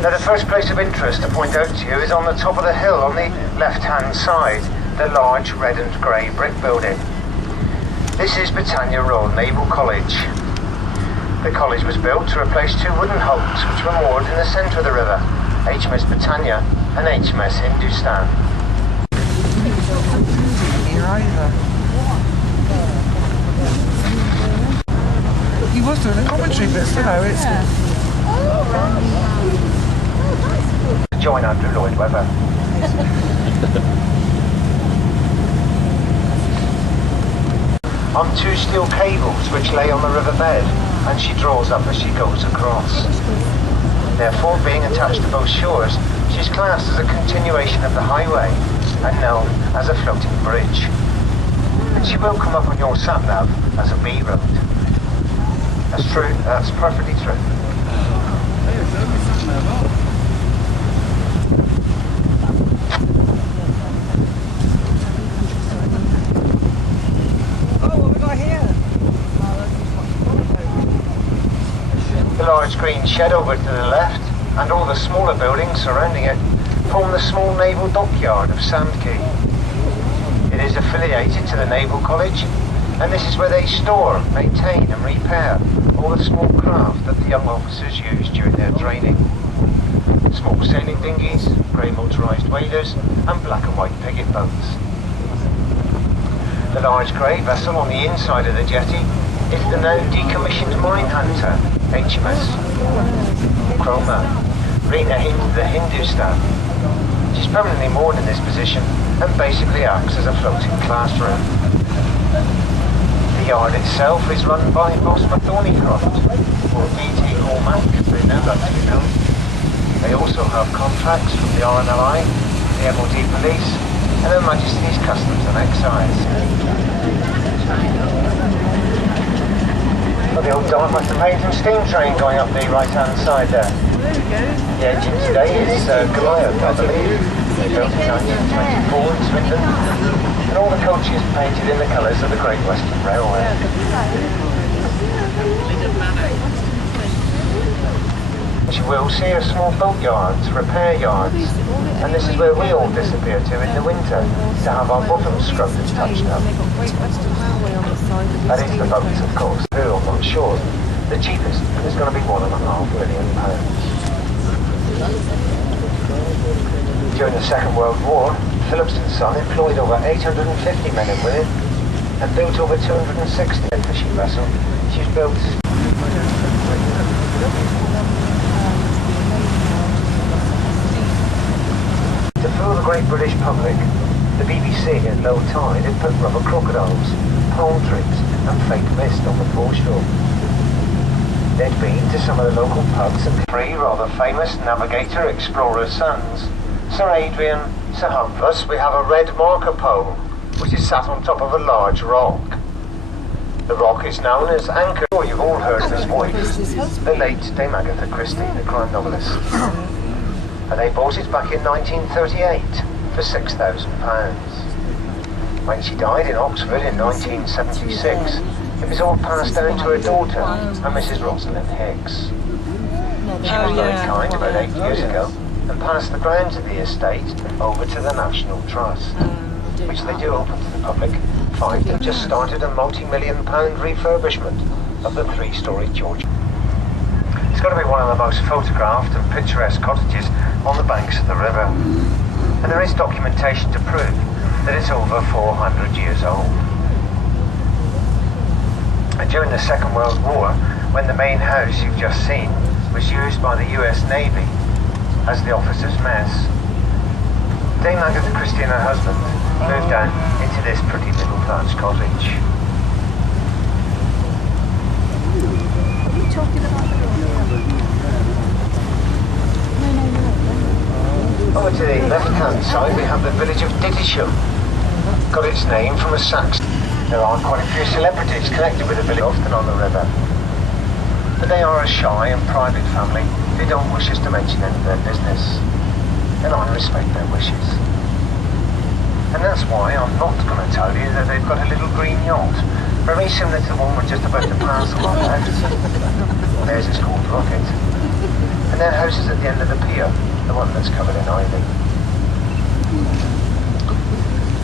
Now, the first place of interest to point out to you is on the top of the hill on the left-hand side, the large red and grey brick building. This is Paignton Royal Naval College. The college was built to replace two wooden hulks which were moored in the centre of the river, HMS Paignton and HMS Hindustan. Here either. He was doing the commentary bits, you know, it's... Join Andrew Lloyd Webber. On two steel cables which lay on the riverbed, and she draws up as she goes across. Therefore, being attached to both shores, she's classed as a continuation of the highway and known as a floating bridge. And she will come up on your sat-nav as a B road. That's true, that's perfectly true. The large green shed over to the left and all the smaller buildings surrounding it form the small naval dockyard of Sandquay. It is affiliated to the Naval College, and this is where they store, maintain and repair all the small craft that the young officers use during their training. Small sailing dinghies, grey motorised whalers and black and white picket boats. The large grey vessel on the inside of the jetty is the now decommissioned mine hunter, HMS Chroma, Rena the Hindustan. She's permanently moored in this position and basically acts as a floating classroom. The yard itself is run by Oscar Thornycroft, or DT Cormac, as they now like to be known. They also have contracts from the RNLI, the MOD Police, and Her Majesty's Customs and Excise. Well, the old Dartmouth Paignton steam train going up the right-hand side there. The engine today is Goliath, I believe. Built in 1924 in Swindon, and all the coaches painted in the colours of the Great Western Railway. You will see a small boat yards, repair yards, and this is where we all disappear to in the winter to have our bottoms scrubbed and touched up. That is the boats, of course. Who, I'm not sure. The cheapest is going to be £1.5 million. During the Second World War, Phillips & Son employed over 850 men and women and built over 260 fishing vessels. She's built... To fool the great British public, the BBC at low tide had put rubber crocodiles, palm trees and fake mist on the foreshore. They'd been to some of the local pubs and three rather famous navigator explorer sons, Sir Adrian, Sir Humphus. We have a red marker pole, which is sat on top of a large rock. The rock is known as Anchor. Oh, you've all heard of his voice, the late Dame Agatha Christie, the crime novelist. And they bought it back in 1938 for £6,000. When she died in Oxford in 1976, it was all passed down to her daughter, a Mrs. Rosalind Hicks. She was very kind about 8 years ago and passed the grounds of the estate over to the National Trust, which they do open to the public. They've just started a multi-million-pound refurbishment of the three-storey George. It's got to be one of the most photographed and picturesque cottages on the banks of the river, and there is documentation to prove that it's over 400 years old. And during the Second World War, when the main house you've just seen was used by the US Navy as the officers' mess, Dame Agatha Christie and her husband moved down into this pretty little thatched cottage. Are you talking about the Over to the left-hand side we have the village of Dittisham. Got its name from a Saxon. There are quite a few celebrities connected with the village, often on the river. But they are a shy and private family who don't wish us to mention any of their business. And I respect their wishes. And that's why I'm not going to tell you that they've got a little green yacht, very similar to the one we're just about to pass along out. Theirs is called Rocket. And their house is at the end of the pier, the one that's covered in ivy.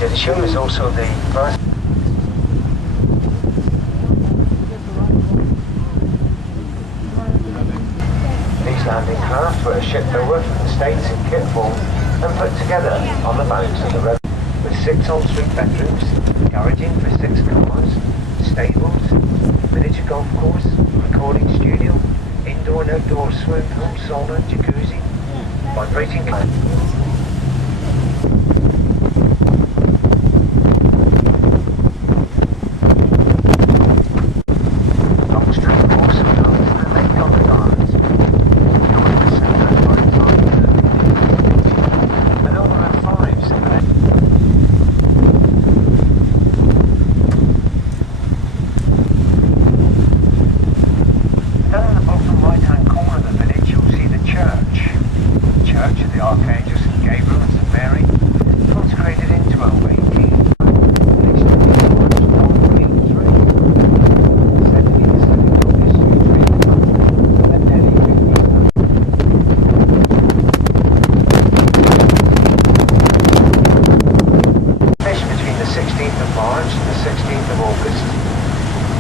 Yeah, the shore is also the first. These landing craft were shipped over from the States in kit form and put together on the banks of the river, with 6 en-suite bedrooms, garaging for 6 cars, stables, miniature golf course, recording studio, indoor and outdoor swimming pool, sauna, jacuzzi, vibrating fan.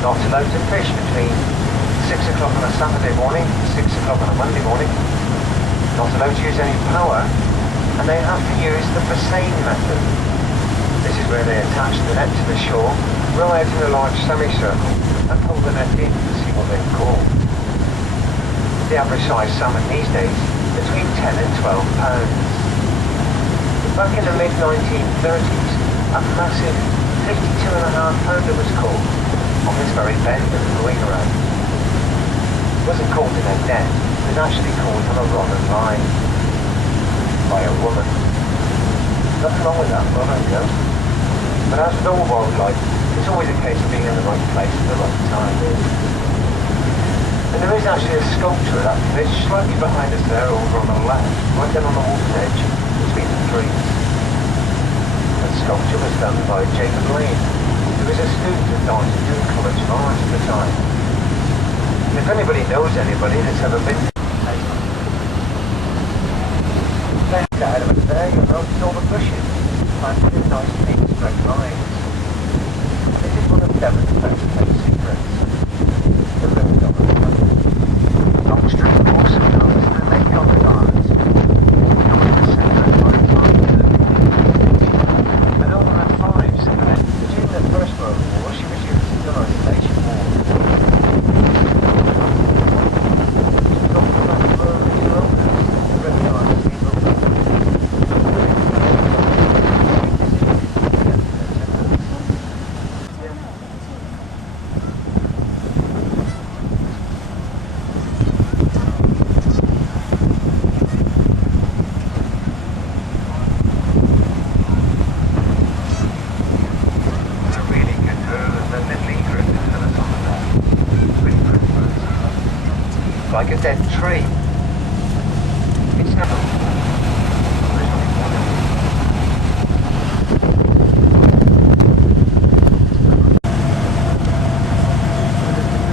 Not allowed to fish between 6 o'clock on a Saturday morning, 6 o'clock on a Monday morning. Not allowed to use any power, and they have to use the Paignton method. This is where they attach the net to the shore, row out in a large semicircle, and pull the net in to see what they've caught. The average size salmon these days between 10 and 12 pounds. Back in the mid-1930s, a massive 52.5 pounder was caught on this very bend that was going around. It wasn't caught in a net, it was actually caught on a rod and line by a woman. Nothing wrong with that, well, there we go. But as with all wildlife, it's always a case of being in the right place at the right time. And there is actually a sculpture of that fish slightly behind us there, over on the left, right down on the water's edge, between the trees. The sculpture was done by Jacob Lane, who was a student at Paignton College of Art at the time. And if anybody knows anybody that's ever been to ahead of us there, you'll notice all the bushes planted in nice neat straight lines. This is one of Devon's best kept secrets. The river of the Longstreet also known as the Lake of the Gardens. Like a dead tree. It's never.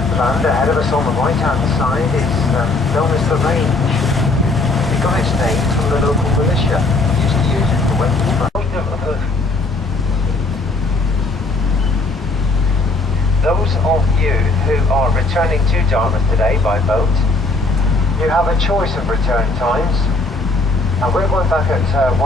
The land ahead of us on the right hand side is known as the Range. It got its name from the local militia who used to use it for weapons. Those of you who are returning to Dartmouth today by boat, you have a choice of return times, and we're going back at 1